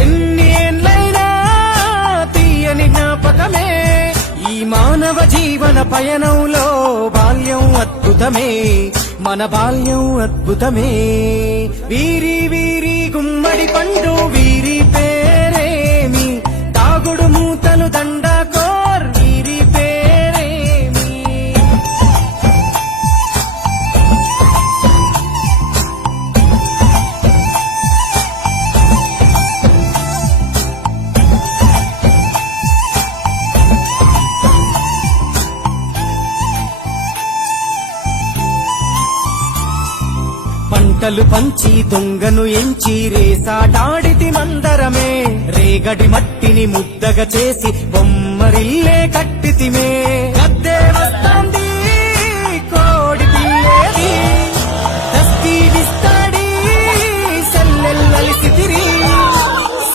ఎన్ని ఏళ్ళైనా తీయని జ్ఞాపకమే ఈ మానవ జీవన పయనంలో బాల్యం అద్భుతమే మన బాల్యం అద్భుతమే వీరి వీరి గుమ్మడి పండు వీరి పేరేమి తాగుడు మూతలు దండకోర్ వీరి పేరేమి పంటలు పంచి దొంగను ఎంచి రేసాడాడితి మందరమే రేగడి మట్టిని ముద్దగా చేసి బొమ్మరిల్లే కట్టితిమే